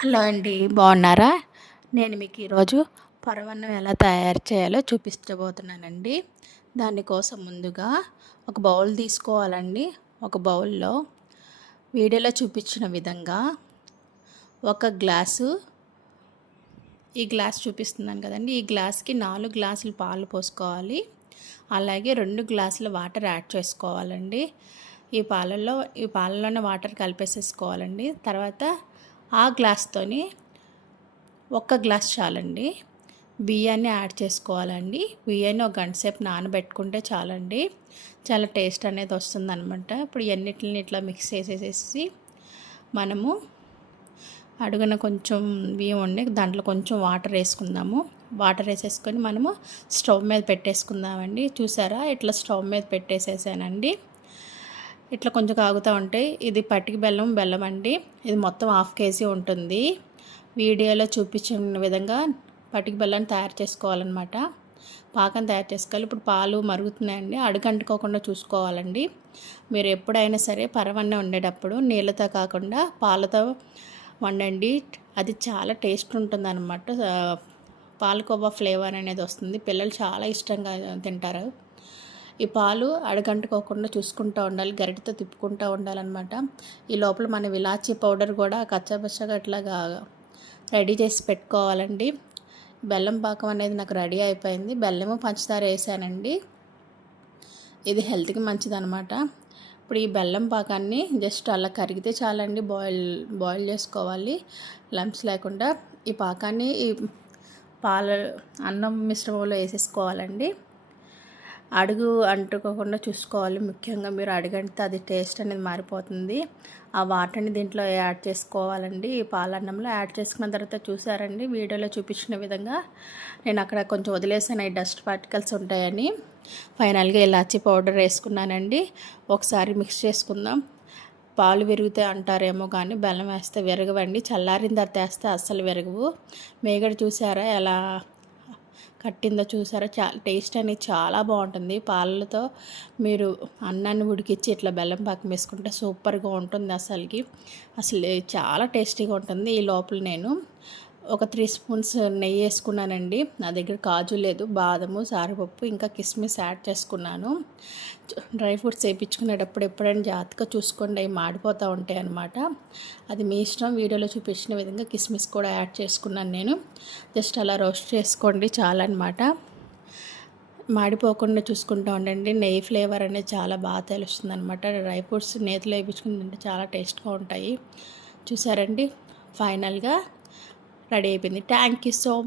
Hello అండి, బాగున్నారా? నేను మీకు ఈరోజు పరమాన్నం ఎలా తయారు చేయాలో చూపించబోతున్నానండి. దానికోసం ముందుగా ఒక బౌల్ తీసుకోవాలండి. ఒక బౌల్లో వీడియోలో చూపించిన విధంగా ఒక గ్లాసు, ఈ గ్లాస్ చూపిస్తున్నాను కదండి, ఈ గ్లాస్కి 4 గ్లాసులు పాలు పోసుకోవాలి. అలాగే 2 గ్లాసుల వాటర్ యాడ్ చేసుకోవాలండి. ఈ పాలల్లోనే వాటర్ కలిపేసేసుకోవాలండి. తర్వాత ఆ గ్లాస్తోని 1 గ్లాస్ చాలండి బియ్యాన్ని యాడ్ చేసుకోవాలండి. బియ్యాన్ని ఒక గంట సేపు నానబెట్టుకుంటే చాలండి, చాలా టేస్ట్ అనేది వస్తుందన్నమాట. ఇప్పుడు ఎన్నిటిని ఇట్లా మిక్స్ చేసేసి మనము అడుగున కొంచెం బియ్యం ఉండి దాంట్లో కొంచెం వాటర్ వేసుకుందాము. వాటర్ వేసేసుకొని మనము స్టవ్ మీద పెట్టేసుకుందామండి. చూసారా, ఇట్లా స్టవ్ మీద పెట్టేసేసానండి. ఇట్లా కొంచెం కాగుతూ ఉంటాయి. ఇది పట్టిక బెల్లం అండి. ఇది మొత్తం 1/2 కేజీ ఉంటుంది. వీడియోలో చూపించిన విధంగా పట్టిక బెల్లాన్ని తయారు చేసుకోవాలన్నమాట. పాకం తయారు చేసుకోవాలి. ఇప్పుడు పాలు మరుగుతున్నాయండి, అడుగంటుకోకుండా చూసుకోవాలండి. మీరు ఎప్పుడైనా సరే పరమాన్నం వండేటప్పుడు నీళ్ళతో కాకుండా పాలతో వండండి. అది చాలా టేస్ట్ ఉంటుందన్నమాట. పాలకోవా ఫ్లేవర్ అనేది వస్తుంది. పిల్లలు చాలా ఇష్టంగా తింటారు. ఈ పాలు అడగంటుకోకుండా చూసుకుంటూ ఉండాలి, గరిటెతో తిప్పుకుంటూ ఉండాలన్నమాట. ఈ లోపల మనం ఇలాచీ పౌడర్ కూడా కచ్చాపచ్చగా ఇట్లాగా రెడీ చేసి పెట్టుకోవాలండి. బెల్లం పాకం అనేది నాకు రెడీ అయిపోయింది. బెల్లము పంచదార వేసానండి. ఇది హెల్త్కి మంచిదన్నమాట. ఇప్పుడు ఈ బెల్లం పాకాన్ని జస్ట్ అలా కరిగితే చాలండి. బాయిల్ చేసుకోవాలి లంప్స్ లేకుండా. ఈ పాకాన్ని ఈ అన్నం మిశ్రమంలో వేసేసుకోవాలండి. అడుగు అంటుకోకుండా చూసుకోవాలి. ముఖ్యంగా మీరు అడుగంటే అది టేస్ట్ అనేది మారిపోతుంది. ఆ వాటర్ని దీంట్లో యాడ్ చేసుకోవాలండి. ఈ పాలన్నంలో యాడ్ చేసుకున్న తర్వాత చూసారండి, వీడియోలో చూపించిన విధంగా నేను అక్కడ కొంచెం వదిలేసాను, ఈ డస్ట్ పార్టికల్స్ ఉంటాయని. ఫైనల్గా ఇలాచీ పౌడర్ వేసుకున్నానండి. ఒకసారి మిక్స్ చేసుకుందాం. పాలు విరిగితే అంటారేమో కానీ బెల్లం వేస్తే విరగవండి. చల్లారిన తర్వాత వేస్తే అస్సలు విరగవు. మేగడ చూసారా ఎలా కట్టిందో చూసారా, టేస్ట్ అనేది చాలా బాగుంటుంది. పాలతో మీరు అన్నాన్ని ఉడికించి ఇట్లా బెల్లం పాకం వేసుకుంటే సూపర్గా ఉంటుంది. అసలు చాలా టేస్టీగా ఉంటుంది. ఈ లోపల నేను ఒక 3 స్పూన్స్ నెయ్యి వేసుకున్నానండి. నా దగ్గర కాజు లేదు, బాదము, సారపప్పు ఇంకా కిస్మిస్ యాడ్ చేసుకున్నాను. డ్రై ఫ్రూట్స్ వేయించుకునేటప్పుడు ఎప్పుడైనా జాగ్రత్తగా చూసుకోండి, అవి మాడిపోతూ ఉంటాయి అన్నమాట. అది మీ ఇష్టం. వీడియోలో చూపించిన విధంగా కిస్మిస్ కూడా యాడ్ చేసుకున్నాను నేను. జస్ట్ అలా రోస్ట్ చేసుకోండి చాలన్నమాట. మాడిపోకుండా చూసుకుంటూ ఉండండి. నెయ్యి ఫ్లేవర్ అనేది చాలా బాగా తెలుస్తుంది అనమాట. డ్రై ఫ్రూట్స్ నేతిలో వేయించుకుంటే చాలా టేస్ట్గా ఉంటాయి. చూసారండి, ఫైనల్గా రెడీ అయిపోయింది. Thank you so much.